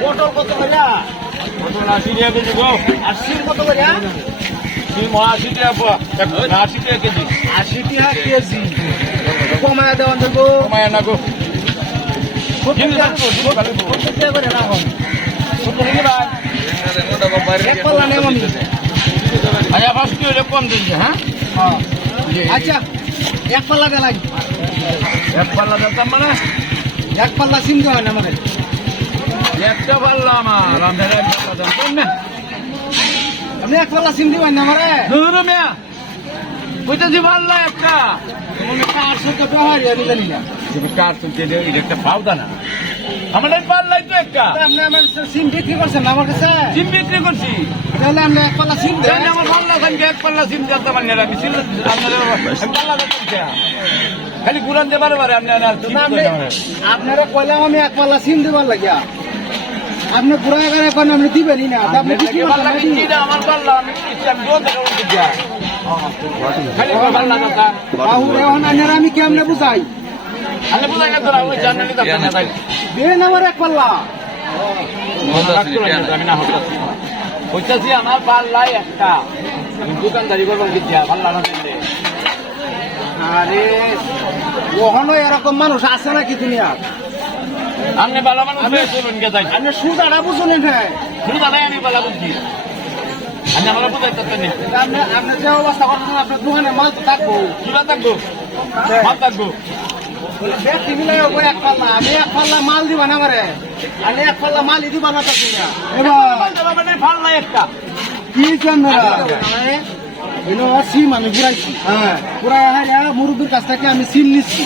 পটল কত কইলা? পটল 80 টাকা কেজি গো। আর সিম কত কইলা? সিম 80 টাকা পোয়া। 80 টাকা কেজি। 80 টাকা কেজি। কমায়া দেওয়ান দেবো। কমায় না গো। 70 টাকা করে না এখন। 70 টাকা ভাই। এক পাল্লা নেব আমি। আচ্ছা ফার্স্ট হলে কম দিন হ্যাঁ? আচ্ছা এক পাল্লা দে লাগবে। এক পাল্লা দিতাম মানে এক পাল্লা সিম দেওয়া না আমাদের। একটা পাল্লা আমার আমি এক পাল্লা দাম কম না। আপনি এক পাল্লা সিম দিবেন না আমারে? ধরো মিয়া কইতাছি পাল্লা একটা তুমি 400 টাকা হারিয়ে দিলেন না। তুমি কার শুনতে দেও এটা একটা পাউদা না আমার এই পাল্লাই তো একটা আপনি আমার সিম বিক্রি করছেন না আমার কাছে? সিম বিক্রি করছি তাহলে আপনি এক পাল্লা সিম দেন। আমার পাল্লা খানকে এক পাল্লা সিম দিতে পারেন না আমি সিম আপনাদের পাল্লা দিতে খালি গুরান দেবার পারে আপনি আর কি আপনারা কইলাম আমি এক পাল্লা সিম দিবার লাগিয়া আপনি পুরা এখানে কোন আপনি দিবেনই না। আপনি বিক্রি করছেন না দিন। আমার পাল্লা আমি আমি দোন থেকে উঠে দিয়া খালি পাল্লা দাদা বাবু এখন আনারা আমি কেমনে বুঝাই? আপনি বুঝাই না তোরা ওই জানেন না আপনি তাই দেন আমার এক পাল্লা। আমি না হতাছি হইতাছি আমার পাল্লাই একটা দোকানদারি করবার কি দিয়া পাল্লা না দিলে আরে ওখানে এরকম মানুষ আছে নাকি দুনিয়া? আপনি ভালো মানুষ হয়ে চলুন কে যাই আপনি সুদাটা বুঝুন না। শুধু দাদাই আমি ভালো বুঝছি আমি আমরা বুঝাইতে পারি আপনি আপনি যে অবস্থা করছেন আপনার দোকানে মাল তো থাকবো। চুলা থাকবো মাল থাকবো ব্যক্তি মিলে এক পাল্লা আমি এক পাল্লা মাল দিবা না আমারে। আমি এক পাল্লা মালই দিবা না তাকে না। মানে পাল্লা একটা কি জানেন সিম আমি ঘুরাইছি। হ্যাঁ পুরা মুরব্বীর কাছ থেকে আমি সিম নিচ্ছি।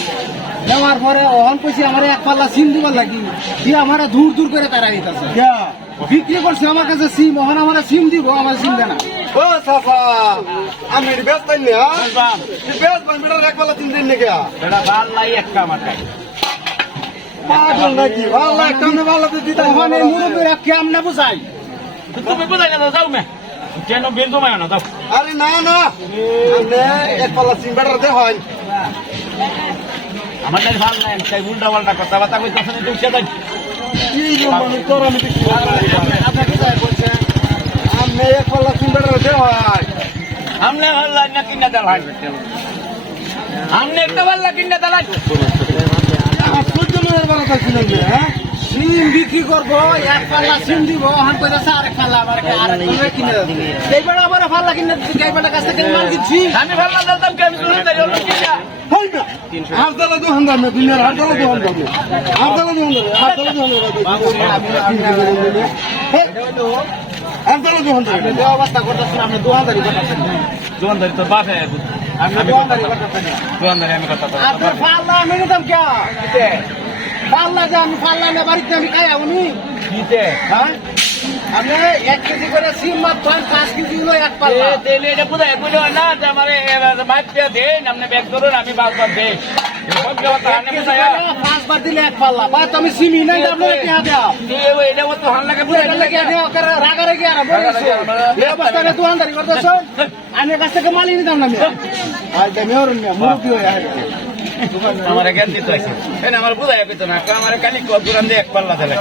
নেওয়ার পরে ওহন কইছি আমার এক পাল্লা সিম দিবার লাগি দিয়ে আমার দূর দূর করে তারা দিতেছে বিক্রি করছে আমার কাছে সিম। ওহন আমার সিম দিব আমার সিম দেনা। ও সাফা আমি ব্যস্ত এক পাল্লা সিম দিন নাকি এটা পাল্লাই একটা আমার কাছে নাকি ভালো একটা ভালো দিতে ওখানে মুরব্বীরা কেমনে বুঝাই? তুমি বুঝাই না যাও মে কেন বেল জমায় না যাও আরে না না এক পাল্লা সিম বেটার দে হয় আমার কাছে ভাল নাই তাই উল্টা পাল্টা কথা বার্তা কইতাছ না তুই সেটাই কি মানে তোর আমি আপনাকে যাই বলছে আমি এক পাল্লা সিম বেটার দে হয়। আমনে পাল্লা না কিনা দালাই আমনে একটা পাল্লা কিনা দালাই সিম বিক্রি করবো এক পাল্লা সিম দিব হান কইতাছে আরেক পাল্লা আমার কিনে দিবে এইবার আবার পাল্লা কিনে দিচ্ছি এইবার কাছ থেকে মাল দিচ্ছি আমি পাল্লা দিতাম কি আমি শুনে দাঁড়ি হলো কিনা হারদালা দোকান দাম দিনের হারদালা দোকান দাম হারদালা দোকান দাম হারদালা দোকান দাম যে অবস্থা করতেছেন আপনি দোকানদারি করতেছেন দোকানদারি তো বাপে আমি দোকানদারি করতেছেন দোকানদারি আমি কথা আপনার পাল্লা আমি নিতাম কে পাল্লা যে আমি পাল্লা না বাড়িতে আমি খাই আমি দিতে হ্যাঁ আপনি 1 কেজি করে সিম মাত্র 5 কেজি হলো এক পাল্লা তেলে এটা বুঝাই কইলো না যে আমারে মাইপটা দেন আপনি ব্যাগ ধরুন আমি বাসবার দেই পাঁচবার দিলে এক পাল্লা বা তুমি সিমি নাই আপনার কি হাতে এটা তো হাল লাগে বুঝাই রাগারাগি আর এই অবস্থায় দোকানদারি করতেছ আমি কাছ থেকে মালই নিতাম না মুরব্বী হয়ে আমার জ্ঞান দিতে আছে আমার বুঝাই পেত না আমার কালি দোকান দিয়ে এক পাল্লা দিলে